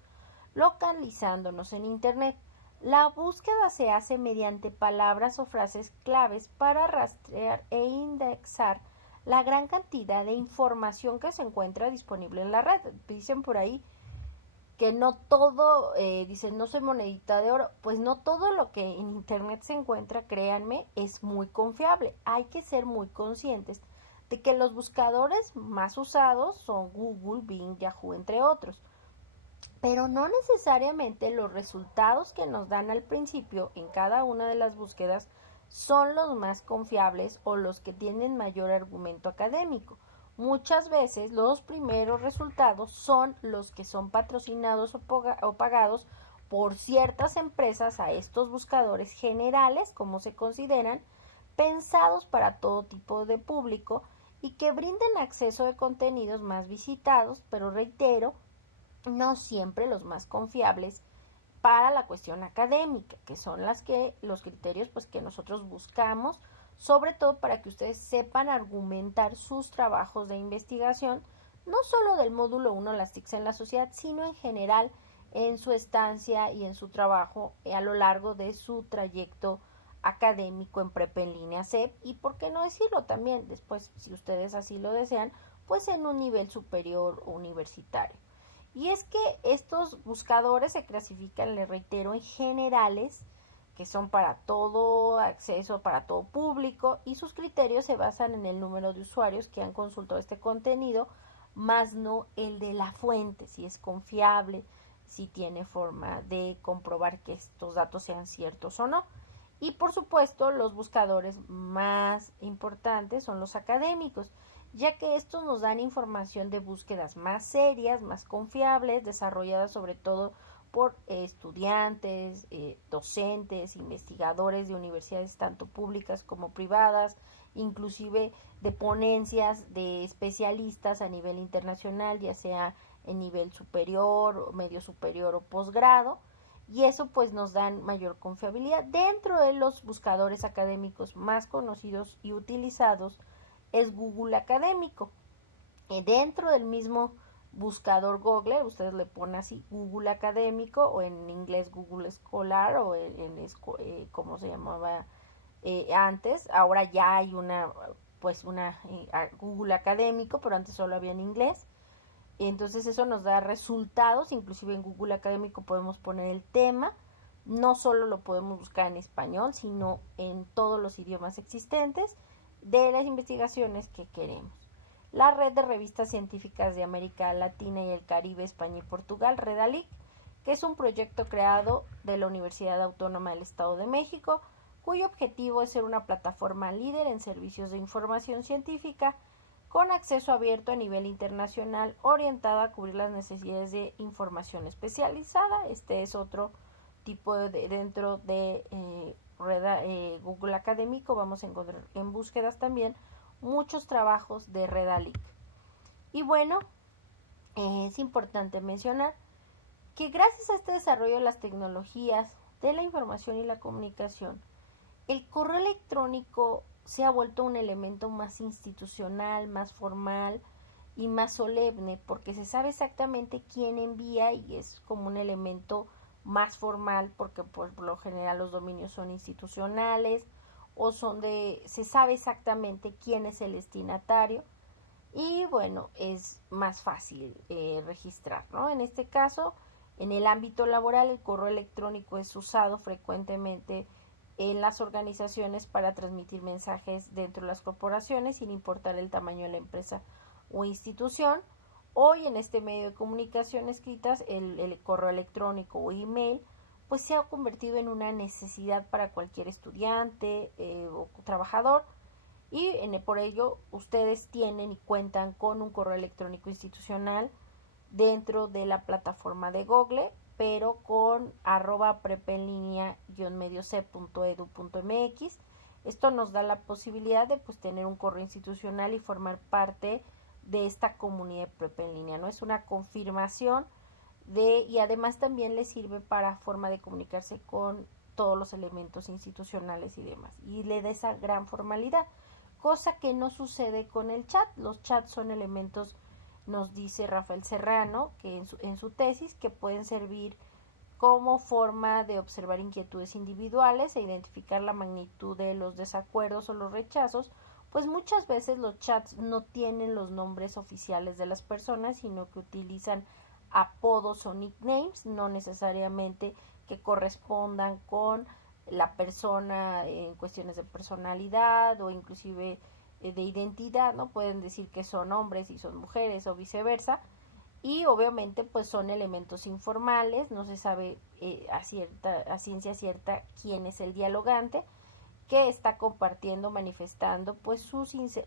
localizándonos en Internet. La búsqueda se hace mediante palabras o frases claves para rastrear e indexar la gran cantidad de información que se encuentra disponible en la red. Dicen por ahí que no todo, dicen, no soy monedita de oro, pues no todo lo que en Internet se encuentra, créanme, es muy confiable. Hay que ser muy conscientes de que los buscadores más usados son Google, Bing, Yahoo, entre otros. Pero no necesariamente los resultados que nos dan al principio en cada una de las búsquedas son los más confiables o los que tienen mayor argumento académico. Muchas veces los primeros resultados son los que son patrocinados o pagados por ciertas empresas a estos buscadores generales, como se consideran, pensados para todo tipo de público y que brinden acceso a contenidos más visitados, pero reitero, no siempre los más confiables para la cuestión académica, que son los criterios pues que nosotros buscamos, sobre todo para que ustedes sepan argumentar sus trabajos de investigación, no solo del módulo 1, las TICs en la sociedad, sino en general en su estancia y en su trabajo a lo largo de su trayecto académico en prepa en línea CEP y por qué no decirlo también después, si ustedes así lo desean, pues en un nivel superior universitario. Y es que estos buscadores se clasifican, les reitero, en generales, que son para todo acceso, para todo público, y sus criterios se basan en el número de usuarios que han consultado este contenido, más no el de la fuente, si es confiable, si tiene forma de comprobar que estos datos sean ciertos o no. Y por supuesto, los buscadores más importantes son los académicos, ya que estos nos dan información de búsquedas más serias, más confiables, desarrolladas sobre todo por estudiantes, docentes, investigadores de universidades tanto públicas como privadas, inclusive de ponencias de especialistas a nivel internacional, ya sea en nivel superior, medio superior o posgrado, y eso pues nos dan mayor confiabilidad. Dentro de los buscadores académicos más conocidos y utilizados es Google Académico. Dentro del mismo buscador Google, ustedes le ponen así Google Académico o en inglés Google Scholar o como se llamaba antes. Ahora ya hay una pues Google Académico, pero antes solo había en inglés. Entonces eso nos da resultados, inclusive en Google Académico podemos poner el tema, no solo lo podemos buscar en español, sino en todos los idiomas existentes de las investigaciones que queremos. La red de revistas científicas de América Latina y el Caribe, España y Portugal, Redalic, que es un proyecto creado de la Universidad Autónoma del Estado de México, cuyo objetivo es ser una plataforma líder en servicios de información científica con acceso abierto a nivel internacional, orientada a cubrir las necesidades de información especializada. Este es otro tipo dentro de Google Académico. Vamos a encontrar en búsquedas también muchos trabajos de Redalic. Y bueno, es importante mencionar que gracias a este desarrollo de las tecnologías de la información y la comunicación, el correo electrónico se ha vuelto un elemento más institucional, más formal y más solemne, porque se sabe exactamente quién envía y es como un elemento más formal, porque por lo general los dominios son institucionales o se sabe exactamente quién es el destinatario y bueno, es más fácil registrar, ¿no? En este caso, en el ámbito laboral, el correo electrónico es usado frecuentemente en las organizaciones para transmitir mensajes dentro de las corporaciones sin importar el tamaño de la empresa o institución. Hoy en este medio de comunicación escritas, el correo electrónico o email pues se ha convertido en una necesidad para cualquier estudiante o trabajador y por ello ustedes tienen y cuentan con un correo electrónico institucional dentro de la plataforma de Google, pero con @prepenlinea-medioc.edu.mx. Esto nos da la posibilidad de pues tener un correo institucional y formar parte de esta comunidad de Prepa en línea, ¿no? Es una confirmación y además también le sirve para forma de comunicarse con todos los elementos institucionales y demás. Y le da esa gran formalidad, cosa que no sucede con el chat. Los chats son elementos, nos dice Rafael Serrano, que en su tesis, que pueden servir como forma de observar inquietudes individuales e identificar la magnitud de los desacuerdos o los rechazos, pues muchas veces los chats no tienen los nombres oficiales de las personas, sino que utilizan apodos o nicknames, no necesariamente que correspondan con la persona en cuestiones de personalidad o inclusive de identidad, ¿no? Pueden decir que son hombres y son mujeres o viceversa. Y obviamente pues son elementos informales, no se sabe a ciencia cierta quién es el dialogante que está compartiendo, manifestando pues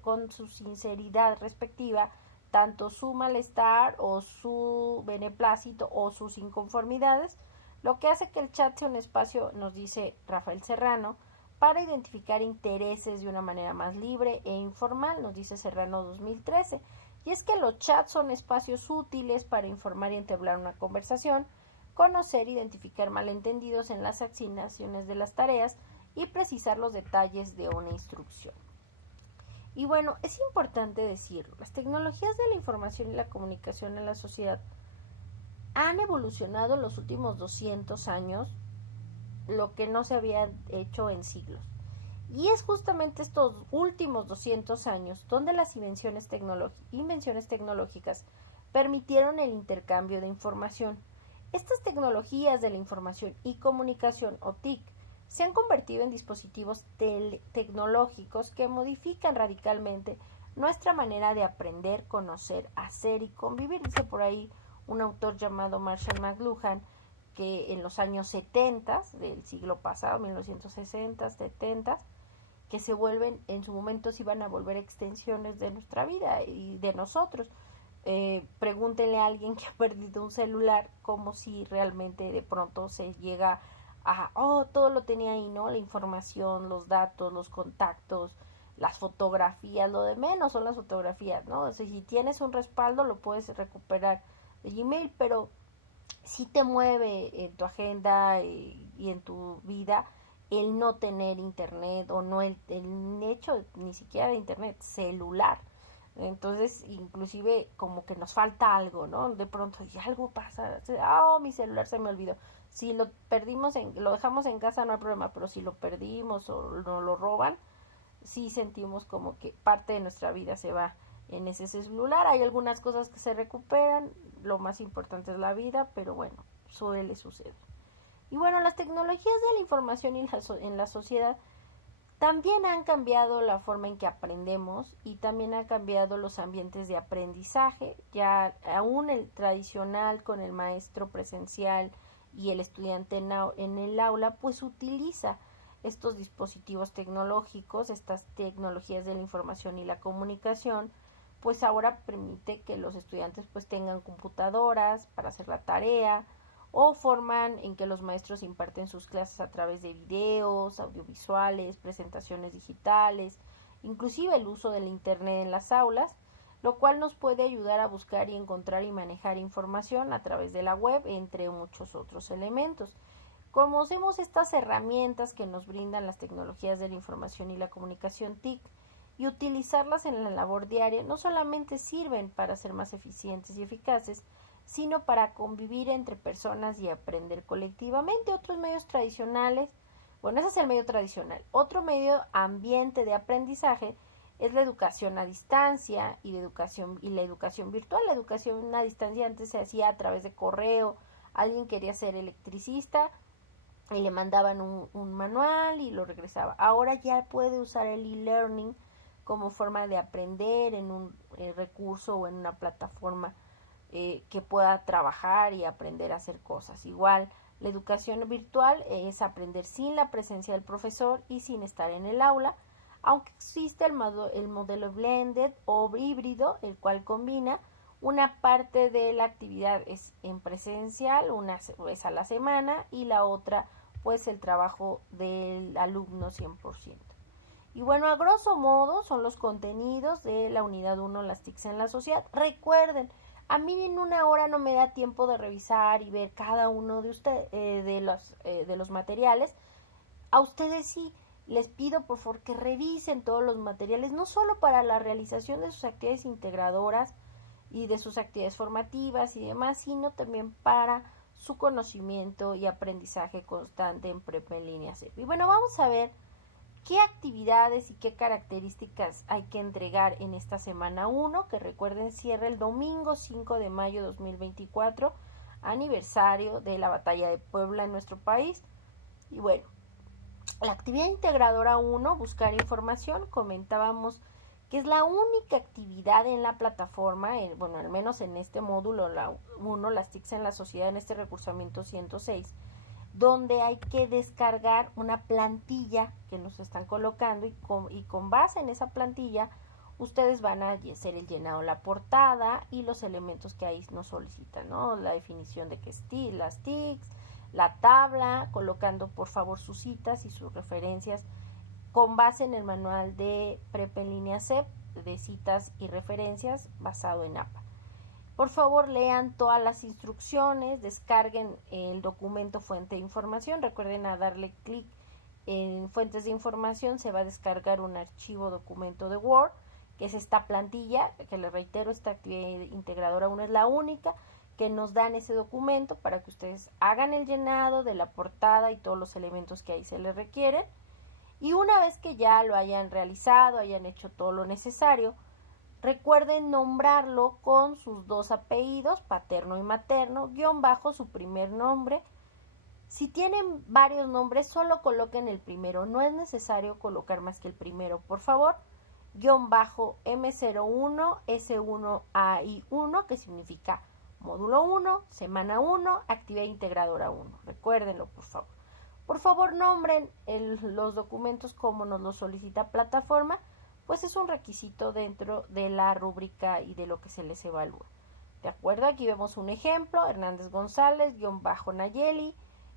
con su sinceridad respectiva tanto su malestar o su beneplácito o sus inconformidades, lo que hace que el chat sea un espacio, nos dice Rafael Serrano, para identificar intereses de una manera más libre e informal, nos dice Serrano 2013. Y es que los chats son espacios útiles para informar y entablar una conversación, conocer e identificar malentendidos en las asignaciones de las tareas y precisar los detalles de una instrucción. Y bueno, es importante decirlo, las tecnologías de la información y la comunicación en la sociedad han evolucionado en los últimos 200 años, lo que no se había hecho en siglos. Y es justamente estos últimos 200 años donde las invenciones tecnológicas permitieron el intercambio de información. Estas tecnologías de la información y comunicación o TIC se han convertido en dispositivos tecnológicos que modifican radicalmente nuestra manera de aprender, conocer, hacer y convivir. Dice por ahí un autor llamado Marshall McLuhan que en los años 70 del siglo pasado, 1960, 70, que se vuelven, en su momento se iban a volver extensiones de nuestra vida y de nosotros. Pregúntenle a alguien que ha perdido un celular, como si realmente de pronto se llega todo lo tenía ahí, ¿no? La información, los datos, los contactos, las fotografías, lo de menos son las fotografías, ¿no? O sea, si tienes un respaldo lo puedes recuperar de Gmail, pero sí te mueve en tu agenda y en tu vida el no tener internet o no el hecho ni siquiera de internet, celular. Entonces, inclusive como que nos falta algo, ¿no? De pronto, y algo pasa, mi celular se me olvidó. Si lo perdimos, lo dejamos en casa no hay problema, pero si lo perdimos o nos lo roban, sí sentimos como que parte de nuestra vida se va en ese celular. Hay algunas cosas que se recuperan, lo más importante es la vida, pero bueno, suele suceder. Y bueno, las tecnologías de la información en la sociedad también han cambiado la forma en que aprendemos y también han cambiado los ambientes de aprendizaje. Ya aún el tradicional con el maestro presencial y el estudiante en el aula, pues utiliza estos dispositivos tecnológicos, estas tecnologías de la información y la comunicación, pues ahora permite que los estudiantes pues tengan computadoras para hacer la tarea, o forman en que los maestros imparten sus clases a través de videos, audiovisuales, presentaciones digitales, inclusive el uso del internet en las aulas, lo cual nos puede ayudar a buscar y encontrar y manejar información a través de la web, entre muchos otros elementos. Conocemos estas herramientas que nos brindan las tecnologías de la información y la comunicación TIC, y utilizarlas en la labor diaria no solamente sirven para ser más eficientes y eficaces, sino para convivir entre personas y aprender colectivamente. Otros medios tradicionales, bueno, ese es el medio tradicional. Otro medio ambiente de aprendizaje es la educación a distancia y la educación virtual. La educación a distancia antes se hacía a través de correo. Alguien quería ser electricista y le mandaban un manual y lo regresaba. Ahora ya puede usar el e-learning como forma de aprender en un recurso o en una plataforma que pueda trabajar y aprender a hacer cosas. Igual, la educación virtual es aprender sin la presencia del profesor y sin estar en el aula, aunque existe el modelo blended o híbrido, el cual combina una parte de la actividad es en presencial, una vez a la semana, y la otra pues el trabajo del alumno 100%. Y bueno, a grosso modo son los contenidos de la unidad 1, las TICs en la sociedad. Recuerden, a mí en una hora no me da tiempo de revisar y ver cada uno de de los materiales. A ustedes sí, les pido por favor que revisen todos los materiales, no solo para la realización de sus actividades integradoras y de sus actividades formativas y demás, sino también para su conocimiento y aprendizaje constante en Prepa en Línea CEP. Y bueno, vamos a ver qué actividades y qué características hay que entregar en esta semana 1, que recuerden cierra el domingo 5 de mayo de 2024, aniversario de la batalla de Puebla en nuestro país. Y bueno, la actividad integradora 1, buscar información, comentábamos que es la única actividad en la plataforma, bueno, al menos en este módulo, la 1, las TICs en la sociedad, en este recursamiento 106, donde hay que descargar una plantilla que nos están colocando y con base en esa plantilla ustedes van a hacer el llenado de la portada y los elementos que ahí nos solicitan, ¿no? La definición de qué es las TICs, la tabla, colocando por favor sus citas y sus referencias con base en el manual de Prepa en Línea CEP de citas y referencias basado en APA. Por favor, lean todas las instrucciones, descarguen el documento fuente de información. Recuerden a darle clic en fuentes de información, se va a descargar un archivo documento de Word, que es esta plantilla, que les reitero, esta actividad integradora 1 es la única que nos dan ese documento para que ustedes hagan el llenado de la portada y todos los elementos que ahí se les requieren. Y una vez que ya lo hayan realizado, hayan hecho todo lo necesario, recuerden nombrarlo con sus dos apellidos, paterno y materno, guión bajo su primer nombre. Si tienen varios nombres, solo coloquen el primero. No es necesario colocar más que el primero, por favor. Guión bajo M01 S1AI1, que significa módulo 1, semana 1, actividad integradora 1. Recuérdenlo, por favor. Por favor, nombren los documentos como nos lo solicita plataforma, pues es un requisito dentro de la rúbrica y de lo que se les evalúa. De acuerdo, aquí vemos un ejemplo, Hernández González, Nayeli,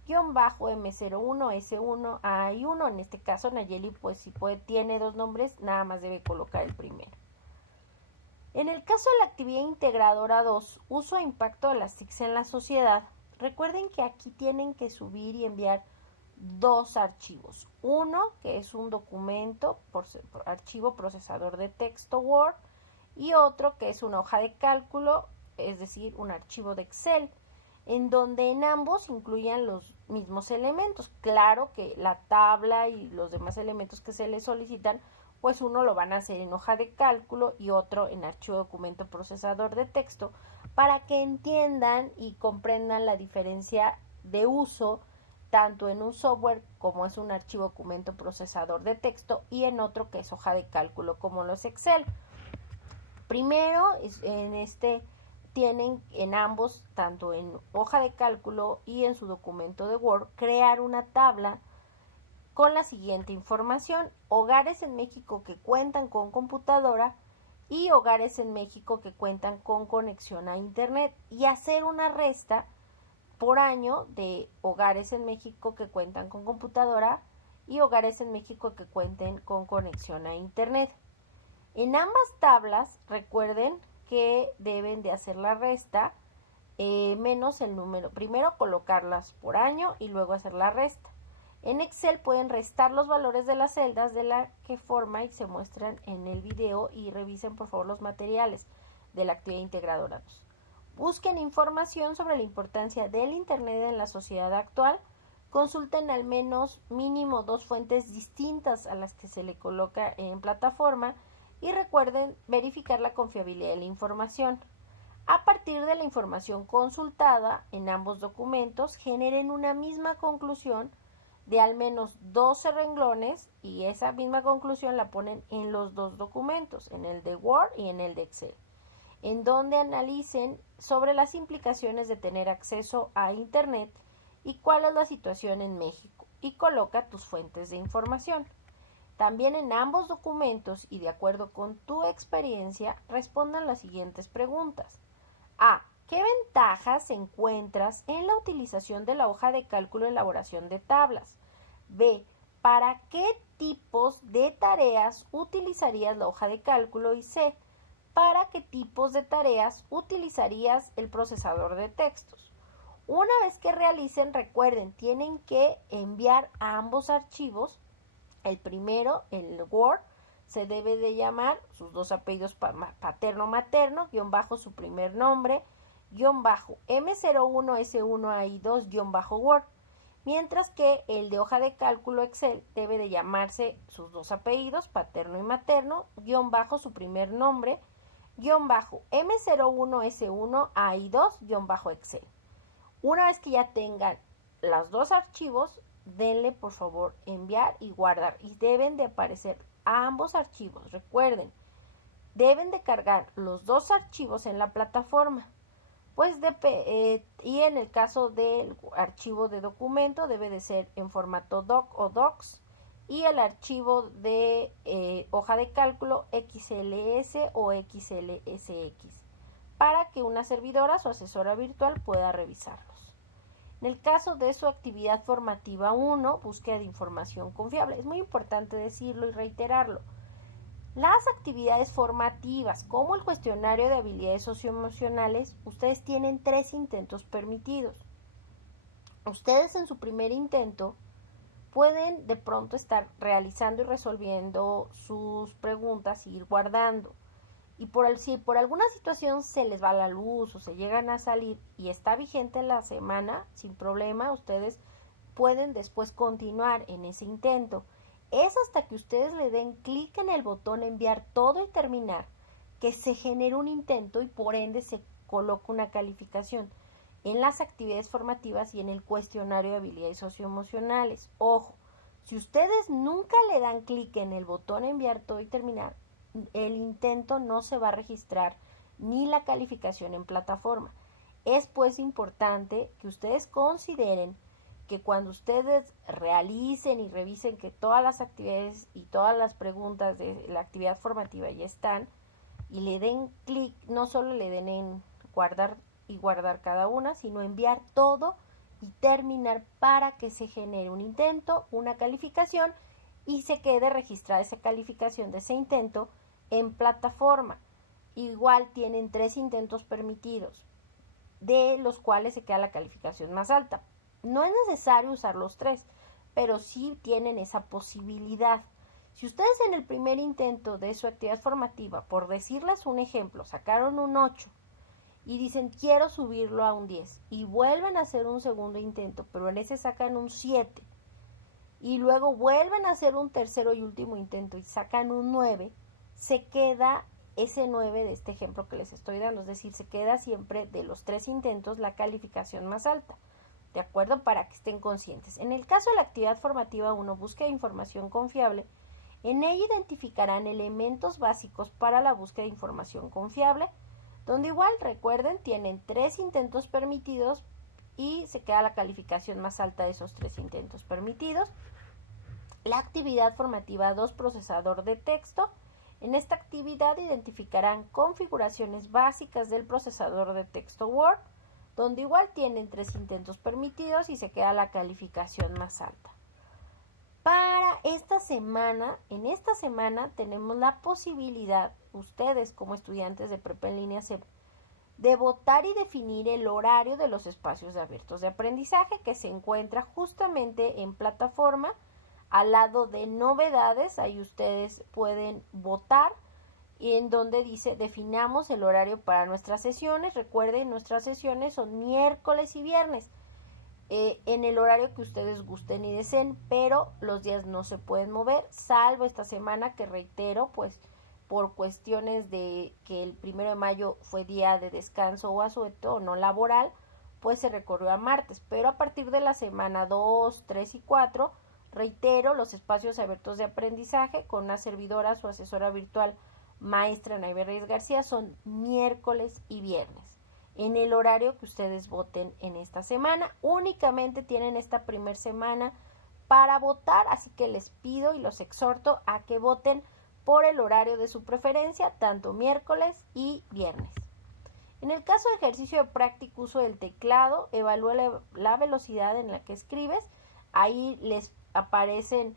M01 S1 AI1, en este caso Nayeli pues si tiene dos nombres, nada más debe colocar el primero. En el caso de la actividad integradora 2, uso e impacto de las TICs en la sociedad, recuerden que aquí tienen que subir y enviar dos archivos. Uno, que es un documento por archivo procesador de texto Word, y otro que es una hoja de cálculo, es decir, un archivo de Excel, en donde en ambos incluyan los mismos elementos. Claro que la tabla y los demás elementos que se les solicitan, pues uno lo van a hacer en hoja de cálculo y otro en archivo documento procesador de texto, para que entiendan y comprendan la diferencia de uso tanto en un software como es un archivo documento procesador de texto y en otro que es hoja de cálculo como los Excel. Primero, tienen en ambos, tanto en hoja de cálculo y en su documento de Word, crear una tabla con la siguiente información: hogares en México que cuentan con computadora y hogares en México que cuentan con conexión a Internet, y hacer una resta por año de hogares en México que cuentan con computadora y hogares en México que cuenten con conexión a Internet. En ambas tablas, recuerden que deben de hacer la resta menos el número. Primero colocarlas por año y luego hacer la resta. En Excel pueden restar los valores de las celdas de la que forma y se muestran en el video, y revisen por favor los materiales de la actividad integradora 2. Busquen información sobre la importancia del Internet en la sociedad actual. Consulten al menos mínimo 2 fuentes distintas a las que se le coloca en plataforma y recuerden verificar la confiabilidad de la información. A partir de la información consultada en ambos documentos, generen una misma conclusión de al menos 12 renglones, y esa misma conclusión la ponen en los dos documentos, en el de Word y en el de Excel, en donde analicen sobre las implicaciones de tener acceso a Internet y cuál es la situación en México, y coloca tus fuentes de información. También en ambos documentos y de acuerdo con tu experiencia, respondan las siguientes preguntas. A. ¿Qué ventajas encuentras en la utilización de la hoja de cálculo en elaboración de tablas? B. ¿Para qué tipos de tareas utilizarías la hoja de cálculo? Y C. ¿Para qué tipos de tareas utilizarías el procesador de textos? Una vez que realicen, recuerden, tienen que enviar a ambos archivos. El primero, el Word, se debe de llamar sus dos apellidos paterno-materno, guión bajo su primer nombre, guión bajo M01S1AI2, guión bajo Word. Mientras que el de hoja de cálculo Excel debe de llamarse sus dos apellidos, paterno y materno, guión bajo su primer nombre, guión bajo M01S1AI2, guión bajo Excel. Una vez que ya tengan los dos archivos, denle por favor enviar y guardar, y deben de aparecer ambos archivos. Recuerden, deben de cargar los dos archivos en la plataforma, y en el caso del archivo de documento debe de ser en formato doc o docs, y el archivo de hoja de cálculo XLS o XLSX, para que una servidora, su asesora virtual, pueda revisarlos. En el caso de su actividad formativa 1, búsqueda de información confiable. Es muy importante decirlo y reiterarlo. Las actividades formativas, como el cuestionario de habilidades socioemocionales, ustedes tienen 3 intentos permitidos. Ustedes en su primer intento pueden de pronto estar realizando y resolviendo sus preguntas e ir guardando. Y si por alguna situación se les va la luz o se llegan a salir y está vigente la semana, sin problema, ustedes pueden después continuar en ese intento. Es hasta que ustedes le den clic en el botón enviar todo y terminar que se genera un intento y por ende se coloca una calificación en las actividades formativas y en el cuestionario de habilidades socioemocionales. Ojo, si ustedes nunca le dan clic en el botón enviar todo y terminar, el intento no se va a registrar ni la calificación en plataforma. Es pues importante que ustedes consideren que cuando ustedes realicen y revisen que todas las actividades y todas las preguntas de la actividad formativa ya están, y le den clic, no solo le den en guardar y guardar cada una, sino enviar todo y terminar, para que se genere un intento, una calificación, y se quede registrada esa calificación de ese intento en plataforma. Igual tienen 3 intentos permitidos, de los cuales se queda la calificación más alta. No es necesario usar los 3, pero sí tienen esa posibilidad. Si ustedes en el primer intento de su actividad formativa, por decirles un ejemplo, sacaron un 8 y dicen quiero subirlo a un 10, y vuelven a hacer un segundo intento, pero en ese sacan un 7, y luego vuelven a hacer un tercero y último intento y sacan un 9, se queda ese 9 de este ejemplo que les estoy dando, es decir, se queda siempre de los 3 intentos la calificación más alta, ¿de acuerdo? Para que estén conscientes. En el caso de la actividad formativa 1, búsqueda de información confiable, en ella identificarán elementos básicos para la búsqueda de información confiable, donde igual, recuerden, tienen 3 intentos permitidos y se queda la calificación más alta de esos 3 intentos permitidos. La actividad formativa 2, procesador de texto. En esta actividad identificarán configuraciones básicas del procesador de texto Word, donde igual tienen 3 intentos permitidos y se queda la calificación más alta. Para esta semana, en esta semana tenemos la posibilidad, ustedes como estudiantes de prepa en línea SEP, de votar y definir el horario de los espacios abiertos de aprendizaje que se encuentra justamente en plataforma al lado de novedades. Ahí ustedes pueden votar y en donde dice definamos el horario para nuestras sesiones. Recuerden, nuestras sesiones son miércoles y viernes. En el horario que ustedes gusten y deseen, pero los días no se pueden mover, salvo esta semana que reitero, pues por cuestiones de que el 1 de mayo fue día de descanso o asueto no laboral, pues se recorrió a martes, pero a partir de la semana 2, 3 y 4, reitero, los espacios abiertos de aprendizaje con una servidora, su asesora virtual, maestra Naive Reyes García, son miércoles y viernes en el horario que ustedes voten en esta semana. Únicamente tienen esta primera semana para votar, así que les pido y los exhorto a que voten por el horario de su preferencia, tanto miércoles y viernes. En el caso de ejercicio de práctico uso del teclado, evalúa la velocidad en la que escribes. Ahí les aparecen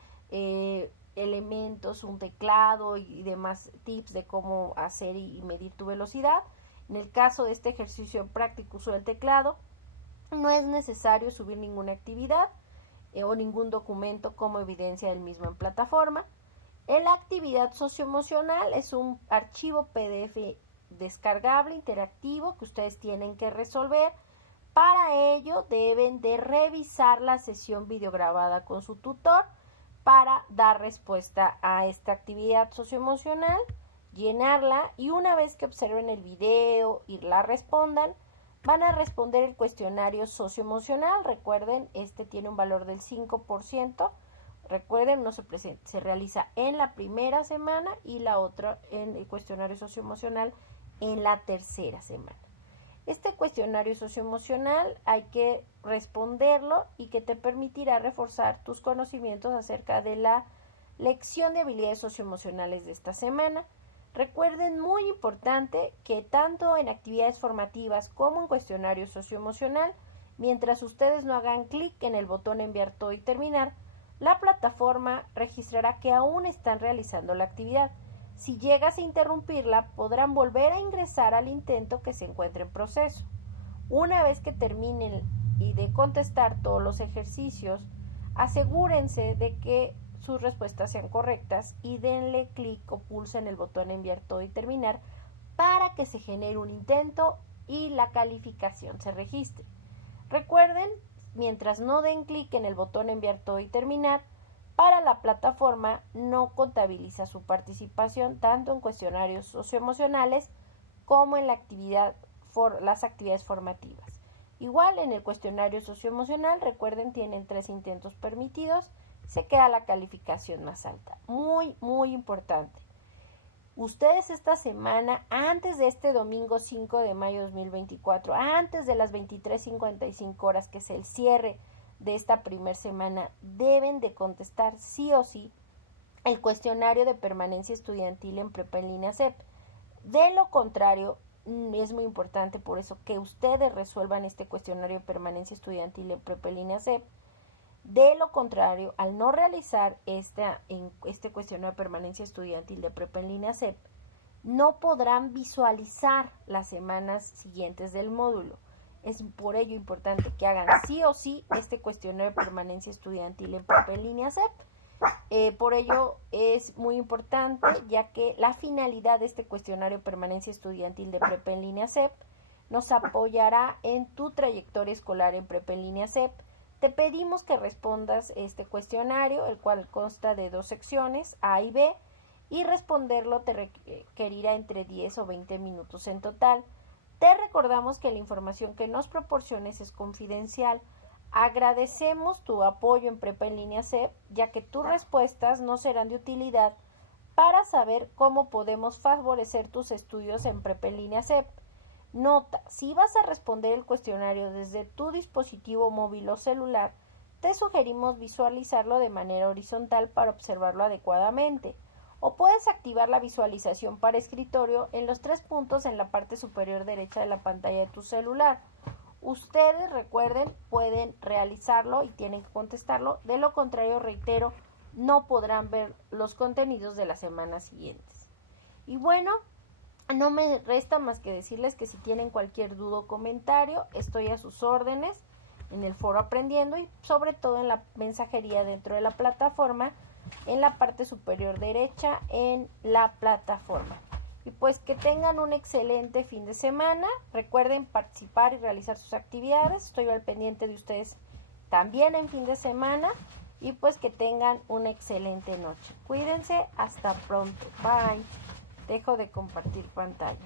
elementos, un teclado y demás tips de cómo hacer y medir tu velocidad. En el caso de este ejercicio práctico uso del teclado, no es necesario subir ninguna actividad o ningún documento como evidencia del mismo en plataforma. En la actividad socioemocional es un archivo PDF descargable, interactivo, que ustedes tienen que resolver. Para ello deben de revisar la sesión videograbada con su tutor para dar respuesta a esta actividad socioemocional, llenarla y una vez que observen el video y la respondan, van a responder el cuestionario socioemocional. Recuerden, este tiene un valor del 5%. Recuerden, uno se realiza en la primera semana y la otra en el cuestionario socioemocional en la tercera semana. Este cuestionario socioemocional hay que responderlo y que te permitirá reforzar tus conocimientos acerca de la lección de habilidades socioemocionales de esta semana. Recuerden, muy importante, que tanto en actividades formativas como en cuestionario socioemocional, mientras ustedes no hagan clic en el botón enviar todo y terminar, la plataforma registrará que aún están realizando la actividad. Si llegas a interrumpirla, podrán volver a ingresar al intento que se encuentre en proceso. Una vez que terminen y de contestar todos los ejercicios, asegúrense de que sus respuestas sean correctas y denle clic o pulsen el botón enviar todo y terminar para que se genere un intento y la calificación se registre. Recuerden, mientras no den clic en el botón enviar todo y terminar, para la plataforma no contabiliza su participación tanto en cuestionarios socioemocionales como en las actividades formativas. Igual en el cuestionario socioemocional, recuerden, tienen 3 intentos permitidos, se queda la calificación más alta. Muy, muy importante. Ustedes esta semana, antes de este domingo 5 de mayo de 2024, antes de las 23:55 horas, que es el cierre de esta primera semana, deben de contestar sí o sí el cuestionario de permanencia estudiantil en prepa en línea SEP. De lo contrario, es muy importante por eso que ustedes resuelvan este cuestionario de permanencia estudiantil en prepa en línea SEP. De lo contrario, al no realizar este cuestionario de permanencia estudiantil de prepa en línea SEP, no podrán visualizar las semanas siguientes del módulo. Es por ello importante que hagan sí o sí este cuestionario de permanencia estudiantil en prepa en línea SEP. Por ello es muy importante, ya que la finalidad de este cuestionario de permanencia estudiantil de prepa en línea SEP nos apoyará en tu trayectoria escolar en prepa en línea SEP, Te pedimos que respondas este cuestionario, el cual consta de 2 secciones, A y B, y responderlo te requerirá entre 10 o 20 minutos en total. Te recordamos que la información que nos proporciones es confidencial. Agradecemos tu apoyo en Prepa en Línea CEP, ya que tus respuestas nos serán de utilidad para saber cómo podemos favorecer tus estudios en Prepa en Línea CEP. Nota, si vas a responder el cuestionario desde tu dispositivo móvil o celular, te sugerimos visualizarlo de manera horizontal para observarlo adecuadamente, o puedes activar la visualización para escritorio en los 3 puntos en la parte superior derecha de la pantalla de tu celular. Ustedes, recuerden, pueden realizarlo y tienen que contestarlo, de lo contrario, reitero, no podrán ver los contenidos de las semanas siguientes. Y bueno, no me resta más que decirles que si tienen cualquier duda o comentario, estoy a sus órdenes en el foro Aprendiendo y sobre todo en la mensajería dentro de la plataforma, en la parte superior derecha en la plataforma. Y pues que tengan un excelente fin de semana. Recuerden participar y realizar sus actividades. Estoy al pendiente de ustedes también en fin de semana. Y pues que tengan una excelente noche. Cuídense, hasta pronto. Bye. Dejo de compartir pantalla.